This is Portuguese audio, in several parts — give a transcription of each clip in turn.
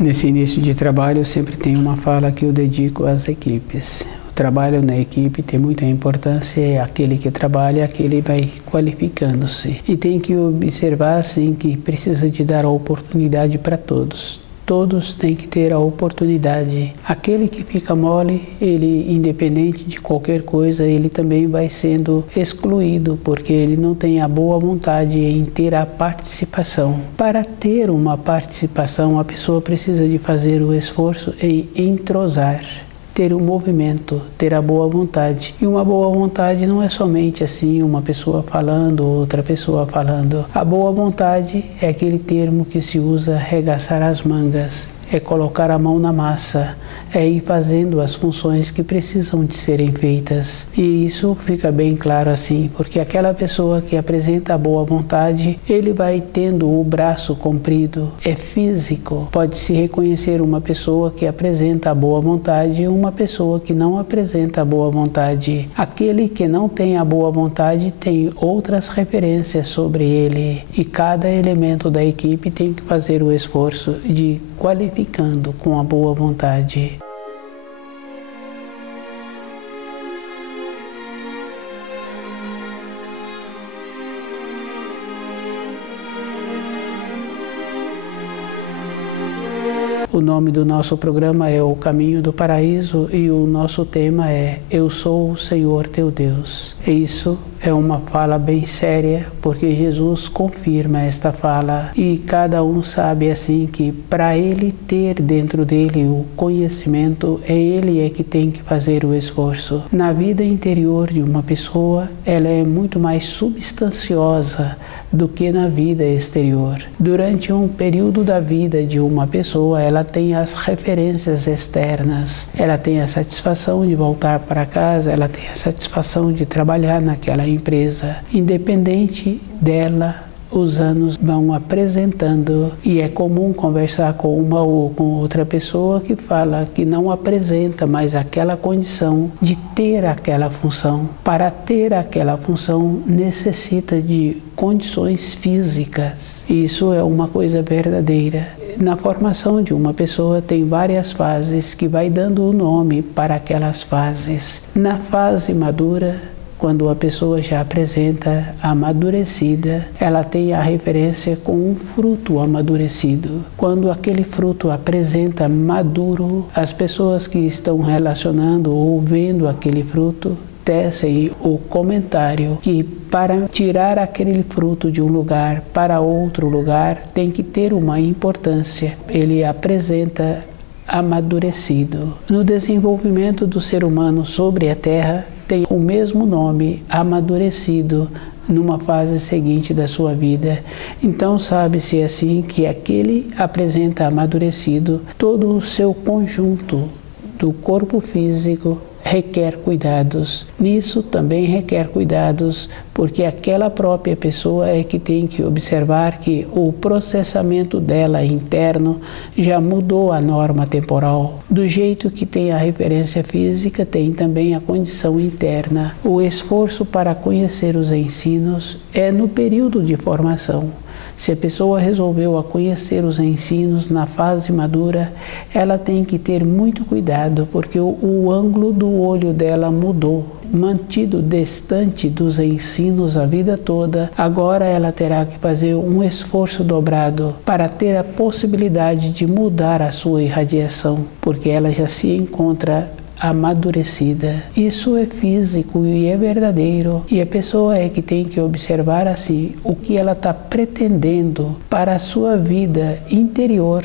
Nesse início de trabalho, eu sempre tenho uma fala que eu dedico às equipes. O trabalho na equipe tem muita importância, é aquele que trabalha, aquele vai qualificando-se. E tem que observar, sim, que precisa de dar a oportunidade para todos. Todos têm que ter a oportunidade. Aquele que fica mole, ele, independente de qualquer coisa, ele também vai sendo excluído, porque ele não tem a boa vontade em ter a participação. Para ter uma participação, a pessoa precisa de fazer o esforço em entrosar, ter o movimento, ter a boa vontade. E uma boa vontade não é somente assim, uma pessoa falando, outra pessoa falando. A boa vontade é aquele termo que se usa arregaçar as mangas, é colocar a mão na massa, é ir fazendo as funções que precisam de serem feitas. E isso fica bem claro assim, porque aquela pessoa que apresenta a boa vontade, ele vai tendo o braço comprido, é físico. Pode-se reconhecer uma pessoa que apresenta a boa vontade e uma pessoa que não apresenta a boa vontade. Aquele que não tem a boa vontade tem outras referências sobre ele, e cada elemento da equipe tem que fazer o esforço de qualificando com a boa vontade. O nome do nosso programa é O Caminho do Paraíso e o nosso tema é Eu sou o Senhor teu Deus. E isso é uma fala bem séria, porque Jesus confirma esta fala e cada um sabe assim que para ele ter dentro dele o conhecimento, ele é que tem que fazer o esforço. Na vida interior de uma pessoa, ela é muito mais substanciosa do que na vida exterior. Durante um período da vida de uma pessoa, ela tem as referências externas, ela tem a satisfação de voltar para casa, ela tem a satisfação de trabalhar naquela empresa. Independente dela, os anos vão apresentando, e é comum conversar com uma ou com outra pessoa que fala que não apresenta mais aquela condição de ter aquela função. Para ter aquela função necessita de condições físicas. Isso é uma coisa verdadeira. Na formação de uma pessoa tem várias fases que vai dando o nome para aquelas fases. Na fase madura, quando a pessoa já apresenta amadurecida, ela tem a referência com um fruto amadurecido. Quando aquele fruto apresenta maduro, as pessoas que estão relacionando ou vendo aquele fruto tecem o comentário que para tirar aquele fruto de um lugar para outro lugar tem que ter uma importância. Ele apresenta amadurecido. No desenvolvimento do ser humano sobre a Terra, tem o mesmo nome, amadurecido, numa fase seguinte da sua vida. Então sabe-se assim que aquele apresenta amadurecido, todo o seu conjunto do corpo físico requer cuidados. Nisso também requer cuidados, porque aquela própria pessoa é que tem que observar que o processamento dela interno já mudou a norma temporal. Do jeito que tem a referência física, tem também a condição interna. O esforço para conhecer os ensinos é no período de formação. Se a pessoa resolveu a conhecer os ensinos na fase madura, ela tem que ter muito cuidado, porque o ângulo do olho dela mudou. Mantido distante dos ensinos a vida toda, agora ela terá que fazer um esforço dobrado para ter a possibilidade de mudar a sua irradiação, porque ela já se encontra amadurecida. Isso é físico e é verdadeiro, e a pessoa é que tem que observar assim o que ela está pretendendo para a sua vida interior.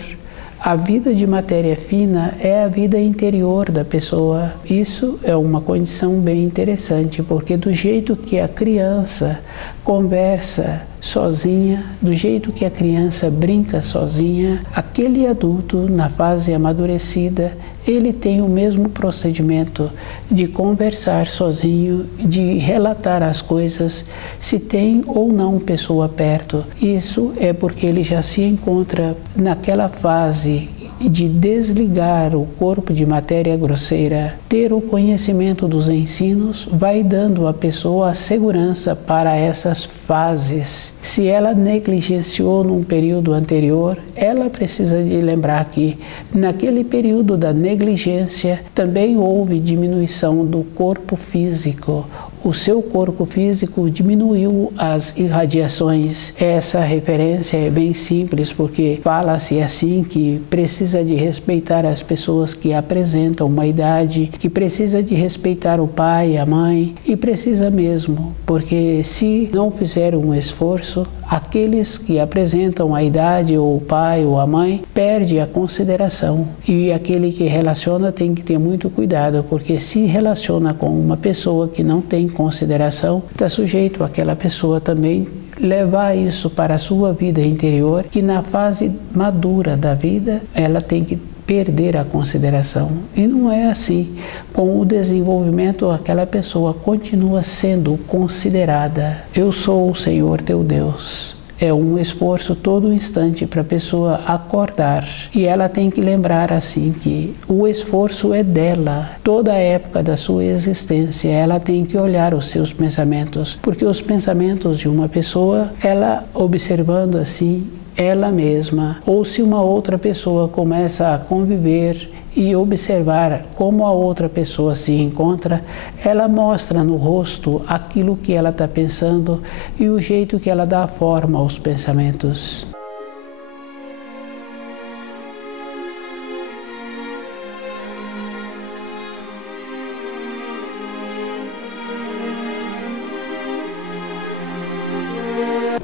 A vida de matéria fina é a vida interior da pessoa. Isso é uma condição bem interessante, porque do jeito que a criança conversa sozinha, do jeito que a criança brinca sozinha, aquele adulto na fase amadurecida, ele tem o mesmo procedimento de conversar sozinho, de relatar as coisas, se tem ou não pessoa perto. Isso é porque ele já se encontra naquela fase de desligar o corpo de matéria grosseira, ter o conhecimento dos ensinos vai dando à pessoa a segurança para essas fases. Se ela negligenciou num período anterior, ela precisa de lembrar que naquele período da negligência também houve diminuição do corpo físico. O seu corpo físico diminuiu as irradiações. Essa referência é bem simples, porque fala-se assim que precisa de respeitar as pessoas que apresentam uma idade, que precisa de respeitar o pai, a mãe, e precisa mesmo, porque se não fizer um esforço, aqueles que apresentam a idade, ou o pai ou a mãe, perde a consideração. E aquele que relaciona tem que ter muito cuidado, porque se relaciona com uma pessoa que não tem consideração, está sujeito àquela pessoa também levar isso para a sua vida interior, que na fase madura da vida, ela tem que perder a consideração. E não é assim. Com o desenvolvimento, aquela pessoa continua sendo considerada. Eu sou o Senhor teu Deus. É um esforço todo instante para a pessoa acordar. E ela tem que lembrar assim que o esforço é dela. Toda a época da sua existência, ela tem que olhar os seus pensamentos. Porque os pensamentos de uma pessoa, ela observando assim, ela mesma, ou se uma outra pessoa começa a conviver e observar como a outra pessoa se encontra, ela mostra no rosto aquilo que ela está pensando e o jeito que ela dá forma aos pensamentos.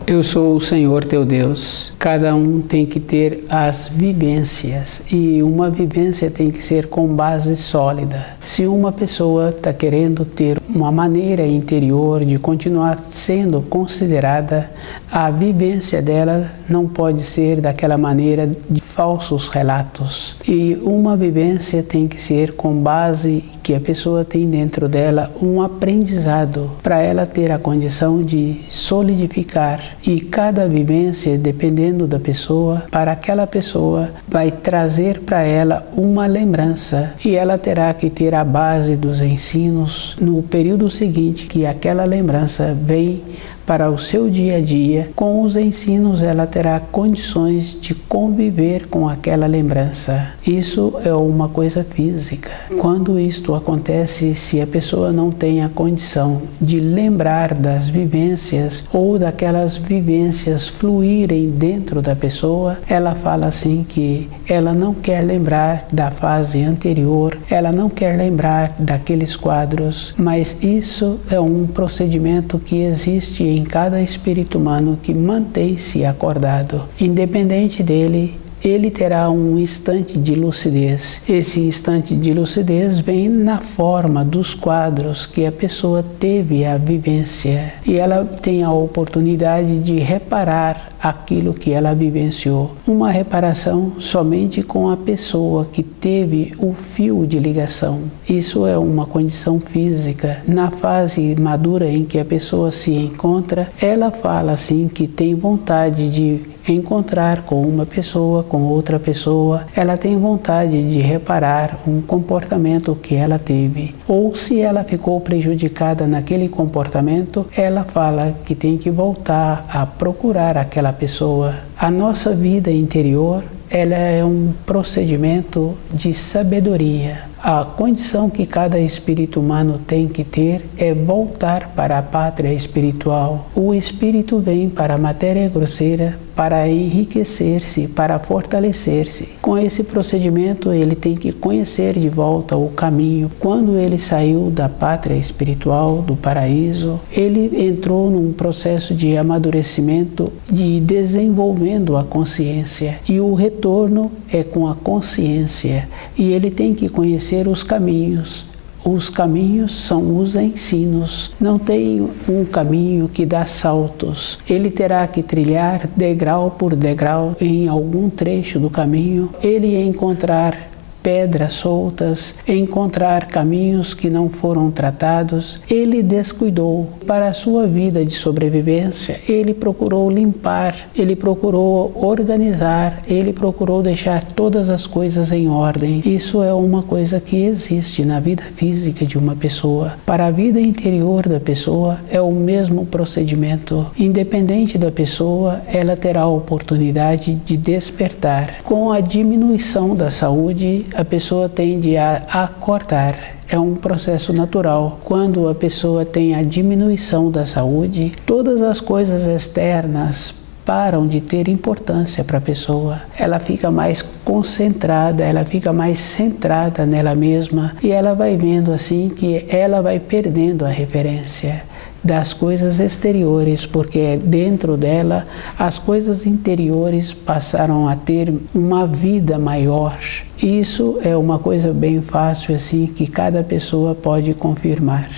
Eu sou o Senhor teu Deus. Cada um tem que ter as vivências e uma vivência tem que ser com base sólida. Se uma pessoa está querendo ter uma maneira interior de continuar sendo considerada, a vivência dela não pode ser daquela maneira de falsos relatos. E uma vivência tem que ser com base que a pessoa tem dentro dela um aprendizado para ela ter a condição de solidificar. E cada vivência, dependendo da pessoa, para aquela pessoa vai trazer para ela uma lembrança e ela terá que ter a base dos ensinos no período seguinte que aquela lembrança vem para o seu dia a dia. Com os ensinos ela terá condições de conviver com aquela lembrança. Isso é uma coisa física. Quando isto acontece, se a pessoa não tem a condição de lembrar das vivências ou daquelas vivências fluírem dentro da pessoa, ela fala assim que ela não quer lembrar da fase anterior, ela não quer lembrar daqueles quadros, mas isso é um procedimento que existe em cada espírito humano que mantém-se acordado. Independente dele, ele terá um instante de lucidez. Esse instante de lucidez vem na forma dos quadros que a pessoa teve a vivência. E ela tem a oportunidade de reparar aquilo que ela vivenciou. Uma reparação somente com a pessoa que teve o fio de ligação. Isso é uma condição física. Na fase madura em que a pessoa se encontra, ela fala assim que tem vontade de encontrar com uma pessoa, com outra pessoa, ela tem vontade de reparar um comportamento que ela teve. Ou se ela ficou prejudicada naquele comportamento, ela fala que tem que voltar a procurar aquela pessoa. A nossa vida interior, ela é um procedimento de sabedoria. A condição que cada espírito humano tem que ter é voltar para a pátria espiritual. O espírito vem para a matéria grosseira para enriquecer-se, para fortalecer-se. Com esse procedimento, ele tem que conhecer de volta o caminho. Quando ele saiu da pátria espiritual, do paraíso, ele entrou num processo de amadurecimento, de desenvolvendo a consciência. E o retorno é com a consciência. E ele tem que conhecer os caminhos. Os caminhos são os ensinos. Não tem um caminho que dá saltos. Ele terá que trilhar degrau por degrau em algum trecho do caminho. Ele encontrar pedras soltas, encontrar caminhos que não foram tratados, ele descuidou. Para a sua vida de sobrevivência, ele procurou limpar, ele procurou organizar, ele procurou deixar todas as coisas em ordem. Isso é uma coisa que existe na vida física de uma pessoa. Para a vida interior da pessoa, é o mesmo procedimento. Independente da pessoa, ela terá a oportunidade de despertar. Com a diminuição da saúde, a pessoa tende a acordar. É um processo natural. Quando a pessoa tem a diminuição da saúde, todas as coisas externas param de ter importância para a pessoa. Ela fica mais concentrada, ela fica mais centrada nela mesma e ela vai vendo assim que ela vai perdendo a referência das coisas exteriores, porque dentro dela as coisas interiores passaram a ter uma vida maior. Isso é uma coisa bem fácil assim que cada pessoa pode confirmar.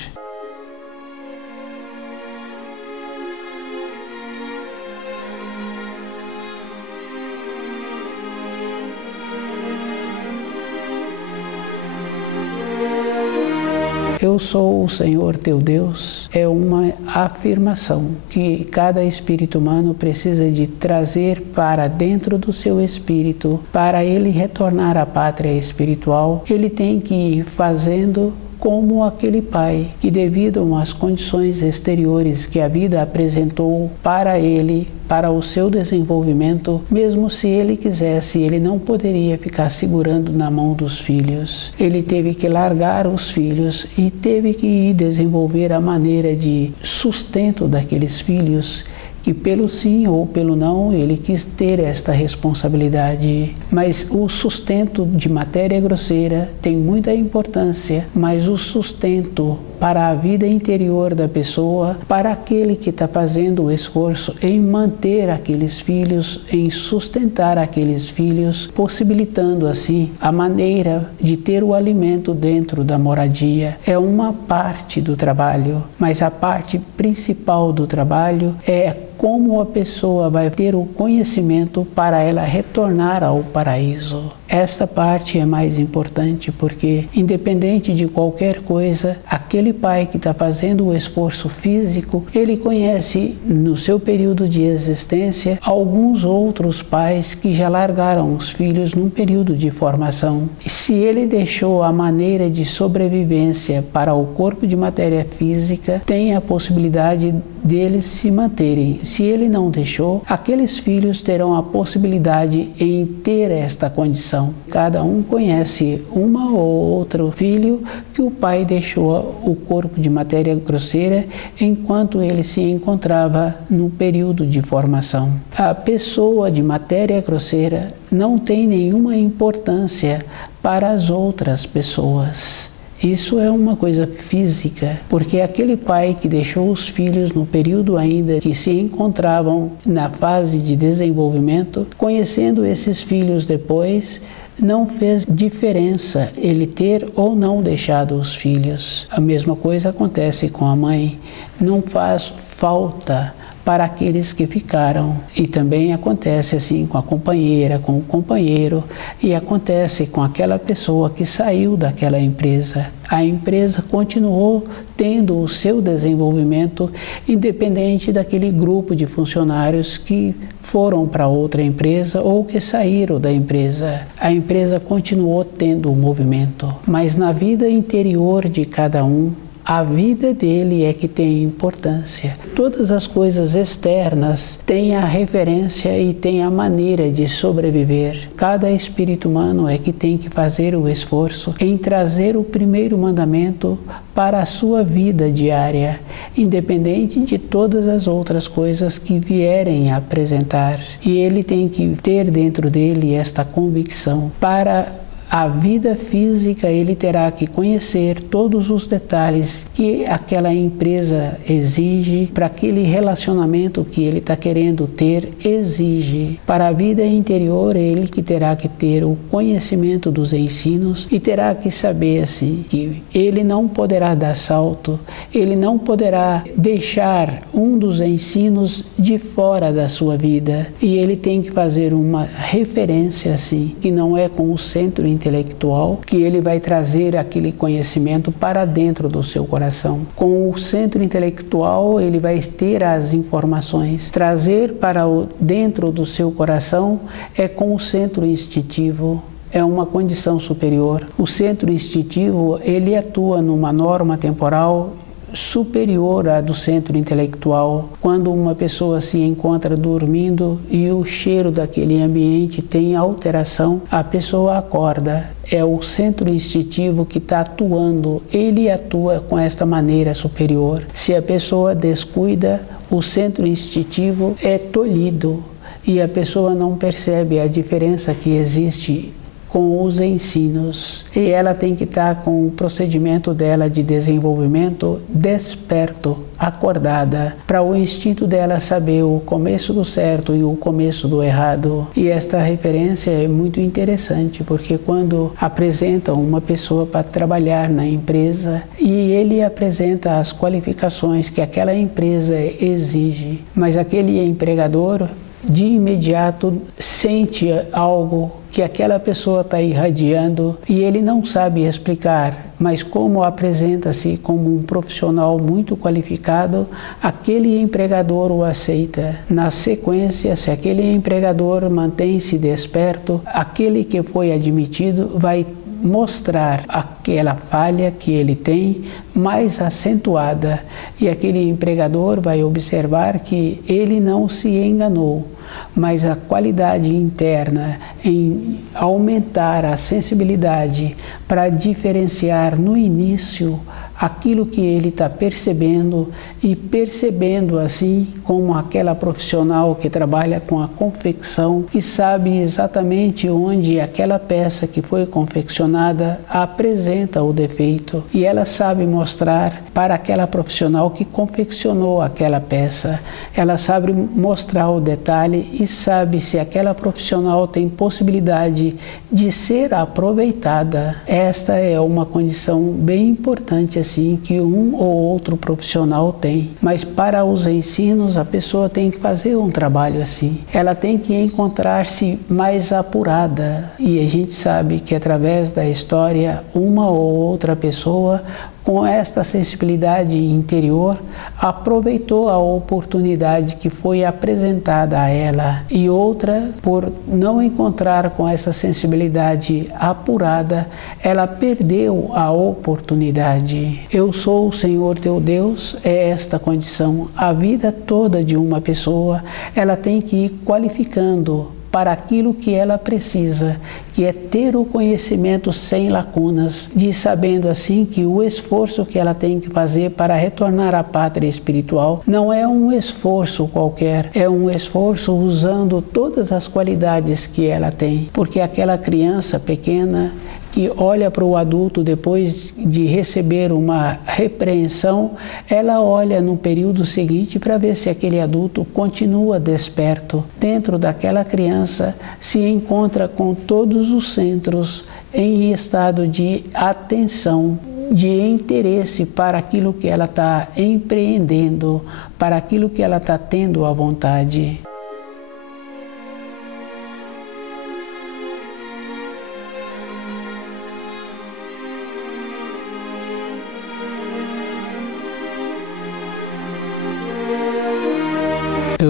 Eu sou o Senhor teu Deus é uma afirmação que cada espírito humano precisa de trazer para dentro do seu espírito. Para ele retornar à pátria espiritual, ele tem que ir fazendo como aquele pai que, devido às condições exteriores que a vida apresentou para ele, para o seu desenvolvimento, mesmo se ele quisesse, ele não poderia ficar segurando na mão dos filhos. Ele teve que largar os filhos e teve que ir desenvolver a maneira de sustento daqueles filhos, que pelo sim ou pelo não ele quis ter esta responsabilidade. Mas o sustento de matéria grosseira tem muita importância, mas o sustento para a vida interior da pessoa, para aquele que está fazendo o esforço em manter aqueles filhos, em sustentar aqueles filhos, possibilitando assim a maneira de ter o alimento dentro da moradia, é uma parte do trabalho, mas a parte principal do trabalho é como a pessoa vai ter o conhecimento para ela retornar ao paraíso. Esta parte é mais importante porque, independente de qualquer coisa, aquele pai que está fazendo o esforço físico, ele conhece no seu período de existência alguns outros pais que já largaram os filhos num período de formação. E se ele deixou a maneira de sobrevivência para o corpo de matéria física, tem a possibilidade deles se manterem. Se ele não deixou, aqueles filhos terão a possibilidade em ter esta condição. Cada um conhece uma ou outro filho que o pai deixou o corpo de matéria grosseira enquanto ele se encontrava no período de formação. A pessoa de matéria grosseira não tem nenhuma importância para as outras pessoas. Isso é uma coisa física, porque aquele pai que deixou os filhos no período ainda que se encontravam na fase de desenvolvimento, conhecendo esses filhos depois, não fez diferença ele ter ou não deixado os filhos. A mesma coisa acontece com a mãe. Não faz falta para aqueles que ficaram. E também acontece assim com a companheira, com o companheiro, e acontece com aquela pessoa que saiu daquela empresa. A empresa continuou tendo o seu desenvolvimento independente daquele grupo de funcionários que foram para outra empresa ou que saíram da empresa. A empresa continuou tendo o movimento, mas na vida interior de cada um, a vida dele é que tem importância. Todas as coisas externas têm a referência e têm a maneira de sobreviver. Cada espírito humano é que tem que fazer o esforço em trazer o primeiro mandamento para a sua vida diária, independente de todas as outras coisas que vierem a apresentar. E ele tem que ter dentro dele esta convicção. Para a vida física, ele terá que conhecer todos os detalhes que aquela empresa exige, para aquele relacionamento que ele está querendo ter exige. Para a vida interior, ele que terá que ter o conhecimento dos ensinos e terá que saber assim que ele não poderá dar salto, ele não poderá deixar um dos ensinos de fora da sua vida, e ele tem que fazer uma referência assim, que não é com o centro interior intelectual, que ele vai trazer aquele conhecimento para dentro do seu coração. Com o centro intelectual, ele vai ter as informações. Trazer para dentro do seu coração é com o centro instintivo. É uma condição superior. O centro instintivo, ele atua numa norma temporal superior à do centro intelectual. Quando uma pessoa se encontra dormindo e o cheiro daquele ambiente tem alteração, a pessoa acorda. É o centro instintivo que está atuando. Ele atua com esta maneira superior. Se a pessoa descuida, o centro instintivo é tolhido e a pessoa não percebe a diferença que existe com os ensinos. E ela tem que estar com o procedimento dela de desenvolvimento desperto, acordada, para o instinto dela saber o começo do certo e o começo do errado. E esta referência é muito interessante, porque quando apresentam uma pessoa para trabalhar na empresa e ele apresenta as qualificações que aquela empresa exige, mas aquele empregador de imediato sente algo que aquela pessoa está irradiando e ele não sabe explicar, mas como apresenta-se como um profissional muito qualificado, aquele empregador o aceita. Na sequência, se aquele empregador mantém-se desperto, aquele que foi admitido vai mostrar aquela falha que ele tem mais acentuada e aquele empregador vai observar que ele não se enganou, mas a qualidade interna em aumentar a sensibilidade para diferenciar no início aquilo que ele está percebendo e percebendo assim como aquela profissional que trabalha com a confecção, que sabe exatamente onde aquela peça que foi confeccionada apresenta o defeito e ela sabe mostrar para aquela profissional que confeccionou aquela peça. Ela sabe mostrar o detalhe e sabe se aquela profissional tem possibilidade de ser aproveitada. Esta é uma condição bem importante assim que um ou outro profissional tem, mas para os ensinos a pessoa tem que fazer um trabalho assim. Ela tem que encontrar-se mais apurada e a gente sabe que através da história uma ou outra pessoa com esta sensibilidade interior, aproveitou a oportunidade que foi apresentada a ela e outra, por não encontrar com essa sensibilidade apurada, ela perdeu a oportunidade. Eu sou o Senhor teu Deus, é esta condição. A vida toda de uma pessoa, ela tem que ir qualificando para aquilo que ela precisa, que é ter o conhecimento sem lacunas, de sabendo assim que o esforço que ela tem que fazer para retornar à pátria espiritual não é um esforço qualquer, é um esforço usando todas as qualidades que ela tem, porque aquela criança pequena que olha para o adulto depois de receber uma repreensão, ela olha no período seguinte para ver se aquele adulto continua desperto. Dentro daquela criança se encontra com todos os centros em estado de atenção, de interesse para aquilo que ela está empreendendo, para aquilo que ela está tendo à vontade.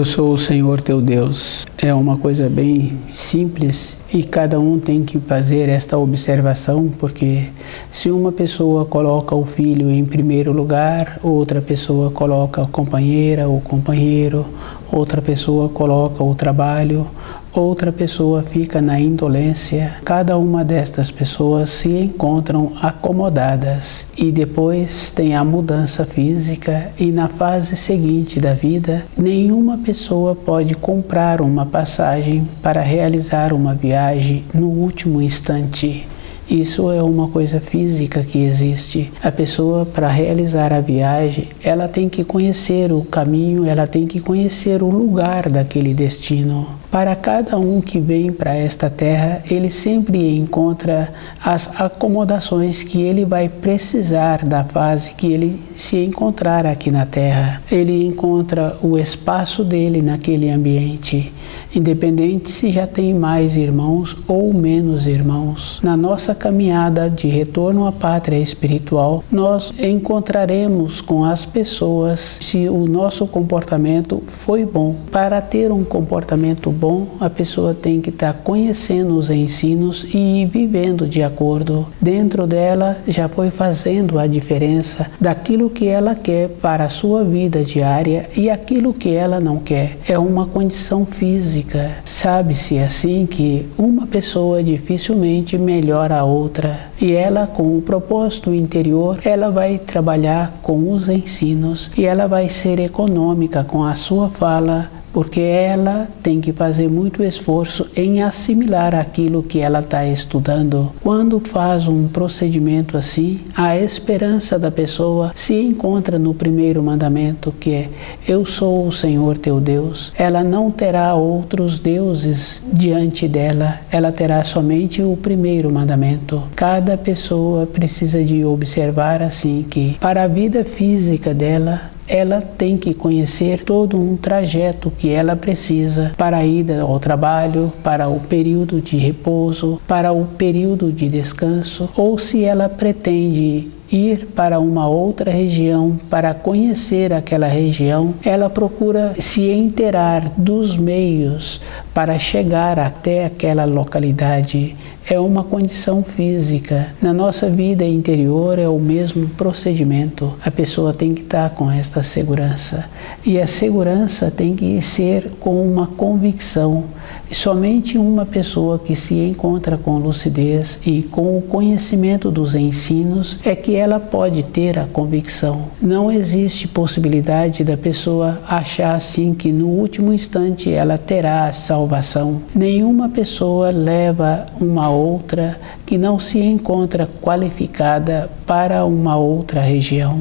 Eu sou o Senhor teu Deus. É uma coisa bem simples e cada um tem que fazer esta observação, porque se uma pessoa coloca o filho em primeiro lugar, outra pessoa coloca a companheira ou companheiro, outra pessoa coloca o trabalho, outra pessoa fica na indolência. Cada uma destas pessoas se encontram acomodadas e depois tem a mudança física e na fase seguinte da vida, nenhuma pessoa pode comprar uma passagem para realizar uma viagem no último instante. Isso é uma coisa física que existe. A pessoa, para realizar a viagem, ela tem que conhecer o caminho, ela tem que conhecer o lugar daquele destino. Para cada um que vem para esta terra, ele sempre encontra as acomodações que ele vai precisar da fase que ele se encontrar aqui na terra. Ele encontra o espaço dele naquele ambiente. independente se já tem mais irmãos ou menos irmãos. Na nossa caminhada de retorno à pátria espiritual, nós encontraremos com as pessoas se o nosso comportamento foi bom. Para ter um comportamento bom, a pessoa tem que estar conhecendo os ensinos e vivendo de acordo. Dentro dela já foi fazendo a diferença daquilo que ela quer para a sua vida diária e aquilo que ela não quer. É uma condição física. Sabe-se assim que uma pessoa dificilmente melhora a outra. E ela, com o propósito interior, ela vai trabalhar com os ensinos e ela vai ser econômica com a sua fala, porque ela tem que fazer muito esforço em assimilar aquilo que ela está estudando. Quando faz um procedimento assim, a esperança da pessoa se encontra no primeiro mandamento, que é: eu sou o Senhor teu Deus. Ela não terá outros deuses diante dela, ela terá somente o primeiro mandamento. Cada pessoa precisa de observar assim que, para a vida física dela, ela tem que conhecer todo um trajeto que ela precisa para a ida ao trabalho, para o período de repouso, para o período de descanso, ou se ela pretende ir para uma outra região para conhecer aquela região, ela procura se inteirar dos meios para chegar até aquela localidade. É uma condição física. Na nossa vida interior é o mesmo procedimento. A pessoa tem que estar com esta segurança. E a segurança tem que ser com uma convicção. E somente uma pessoa que se encontra com lucidez e com o conhecimento dos ensinos é que ela pode ter a convicção. Não existe possibilidade da pessoa achar assim que no último instante ela terá a salvação. Nenhuma pessoa leva uma outra que não se encontra qualificada para uma outra região.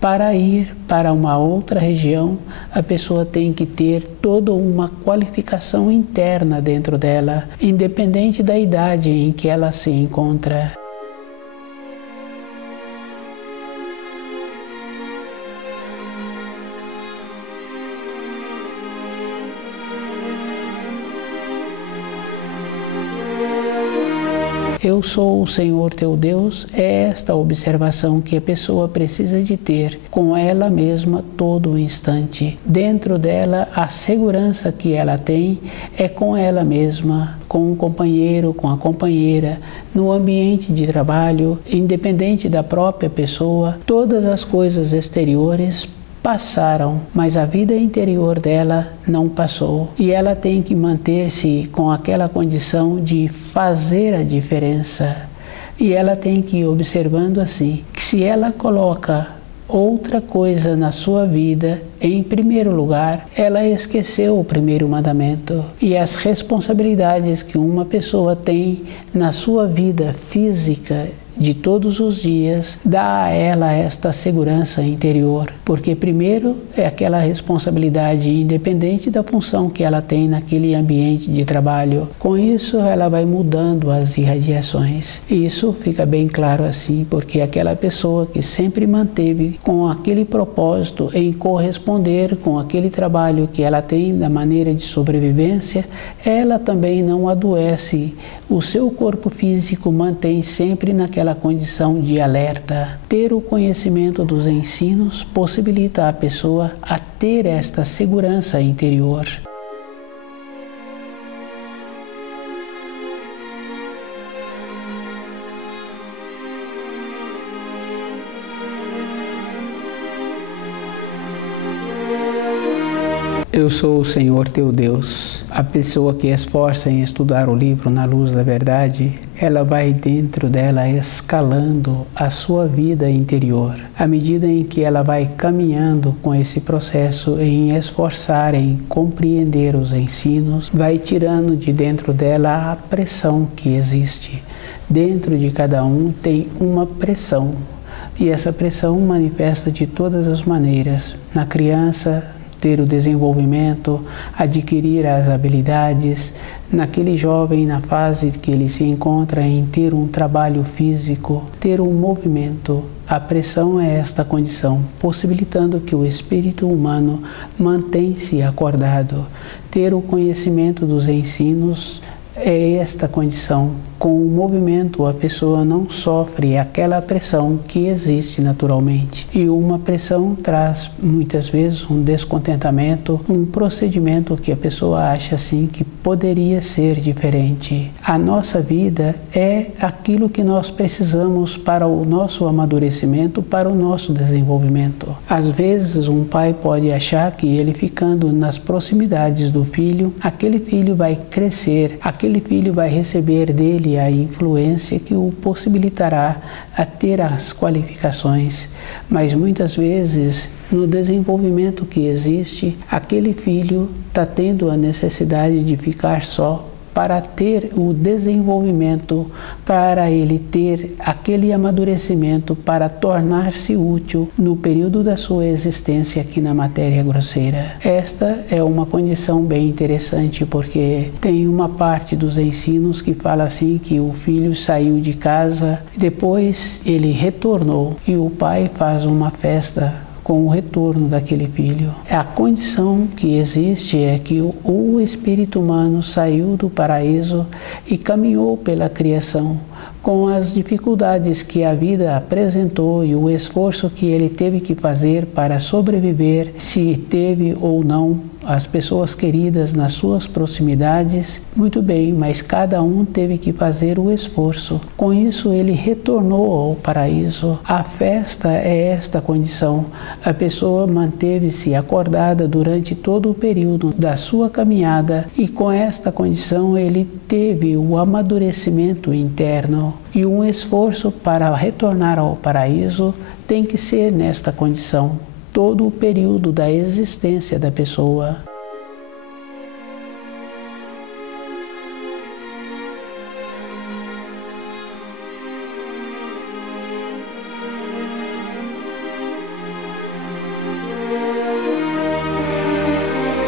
Para ir para uma outra região, a pessoa tem que ter toda uma qualificação interna dentro dela, independente da idade em que ela se encontra. Eu sou o Senhor teu Deus, é esta observação que a pessoa precisa de ter com ela mesma todo o instante. Dentro dela, a segurança que ela tem é com ela mesma, com o companheiro, com a companheira, no ambiente de trabalho, independente da própria pessoa. Todas as coisas exteriores passaram, mas a vida interior dela não passou. E ela tem que manter-se com aquela condição de fazer a diferença. E ela tem que ir observando assim, que se ela coloca outra coisa na sua vida em primeiro lugar, ela esqueceu o primeiro mandamento. E as responsabilidades que uma pessoa tem na sua vida física de todos os dias, dá a ela esta segurança interior, porque primeiro é aquela responsabilidade independente da função que ela tem naquele ambiente de trabalho. Com isso ela vai mudando as irradiações. Isso fica bem claro assim, porque aquela pessoa que sempre manteve com aquele propósito em corresponder com aquele trabalho que ela tem da maneira de sobrevivência, ela também não adoece. O seu corpo físico mantém sempre naquela condição de alerta. Ter o conhecimento dos ensinos possibilita a pessoa a ter esta segurança interior. Eu sou o Senhor teu Deus. A pessoa que esforça em estudar o livro na luz da verdade, ela vai dentro dela escalando a sua vida interior. À medida em que ela vai caminhando com esse processo em esforçar em compreender os ensinos, vai tirando de dentro dela a pressão que existe. Dentro de cada um tem uma pressão. E essa pressão manifesta de todas as maneiras. Na criança, ter o desenvolvimento, adquirir as habilidades. Naquele jovem, na fase que ele se encontra em ter um trabalho físico, ter um movimento, a pressão é esta condição, possibilitando que o espírito humano mantenha-se acordado. Ter o conhecimento dos ensinos é esta condição. Com o movimento, a pessoa não sofre aquela pressão que existe naturalmente. E uma pressão traz, muitas vezes, um descontentamento, um procedimento que a pessoa acha assim que poderia ser diferente. A nossa vida é aquilo que nós precisamos para o nosso amadurecimento, para o nosso desenvolvimento. Às vezes, um pai pode achar que ele ficando nas proximidades do filho, aquele filho vai crescer, aquele filho vai receber dele a influência que o possibilitará a ter as qualificações. Mas muitas vezes, no desenvolvimento que existe, aquele filho está tendo a necessidade de ficar só para ter o desenvolvimento, para ele ter aquele amadurecimento, para tornar-se útil no período da sua existência aqui na matéria grosseira. Esta é uma condição bem interessante, porque tem uma parte dos ensinos que fala assim que o filho saiu de casa, depois ele retornou e o pai faz uma festa com o retorno daquele filho. A condição que existe é que o espírito humano saiu do paraíso e caminhou pela criação, com as dificuldades que a vida apresentou e o esforço que ele teve que fazer para sobreviver, se teve ou não as pessoas queridas nas suas proximidades, muito bem, mas cada um teve que fazer o esforço. Com isso, ele retornou ao paraíso. A festa é esta condição. A pessoa manteve-se acordada durante todo o período da sua caminhada e com esta condição ele teve o amadurecimento interno. E um esforço para retornar ao paraíso tem que ser nesta condição, todo o período da existência da pessoa.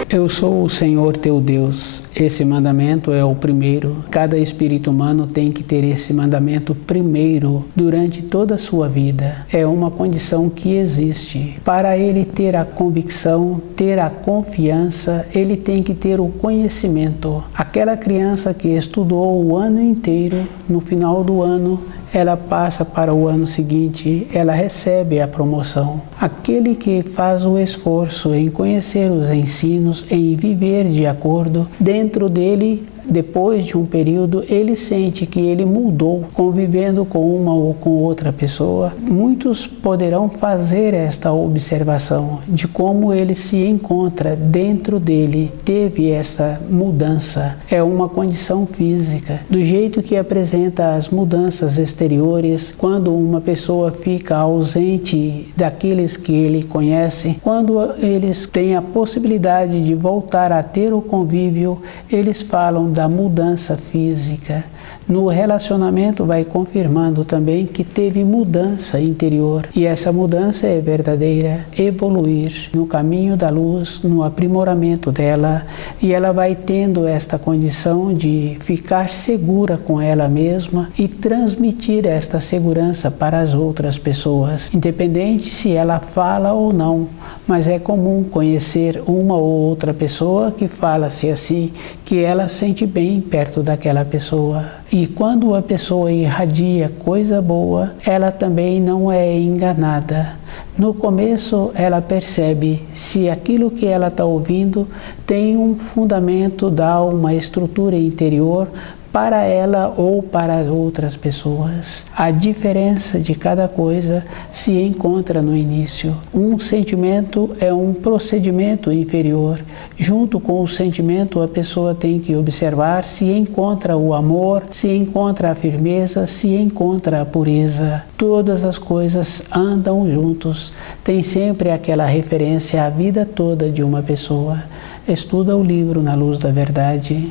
Eu sou o Senhor teu Deus. Esse mandamento é o primeiro. Cada espírito humano tem que ter esse mandamento primeiro durante toda a sua vida. É uma condição que existe. Para ele ter a convicção, ter a confiança, ele tem que ter o conhecimento. Aquela criança que estudou o ano inteiro, no final do ano, ela passa para o ano seguinte, ela recebe a promoção. Aquele que faz o esforço em conhecer os ensinos, em viver de acordo, dentro dele, depois de um período, ele sente que ele mudou, convivendo com uma ou com outra pessoa. Muitos poderão fazer esta observação de como ele se encontra dentro dele, teve essa mudança. É uma condição física, do jeito que apresenta as mudanças exteriores, quando uma pessoa fica ausente daqueles que ele conhece, quando eles têm a possibilidade de voltar a ter o convívio, eles falam da mudança física. No relacionamento vai confirmando também que teve mudança interior e essa mudança é verdadeira, evoluir no caminho da luz, no aprimoramento dela, e ela vai tendo esta condição de ficar segura com ela mesma e transmitir esta segurança para as outras pessoas, independente se ela fala ou não. Mas é comum conhecer uma ou outra pessoa que fala-se assim, que ela sente bem perto daquela pessoa. E quando a pessoa irradia coisa boa, ela também não é enganada. No começo, ela percebe se aquilo que ela está ouvindo tem um fundamento, dá uma estrutura interior para ela ou para outras pessoas. A diferença de cada coisa se encontra no início. Um sentimento é um procedimento inferior. Junto com o sentimento, a pessoa tem que observar se encontra o amor, se encontra a firmeza, se encontra a pureza. Todas as coisas andam juntos. Tem sempre aquela referência à vida toda de uma pessoa. Estuda o livro Na Luz da Verdade.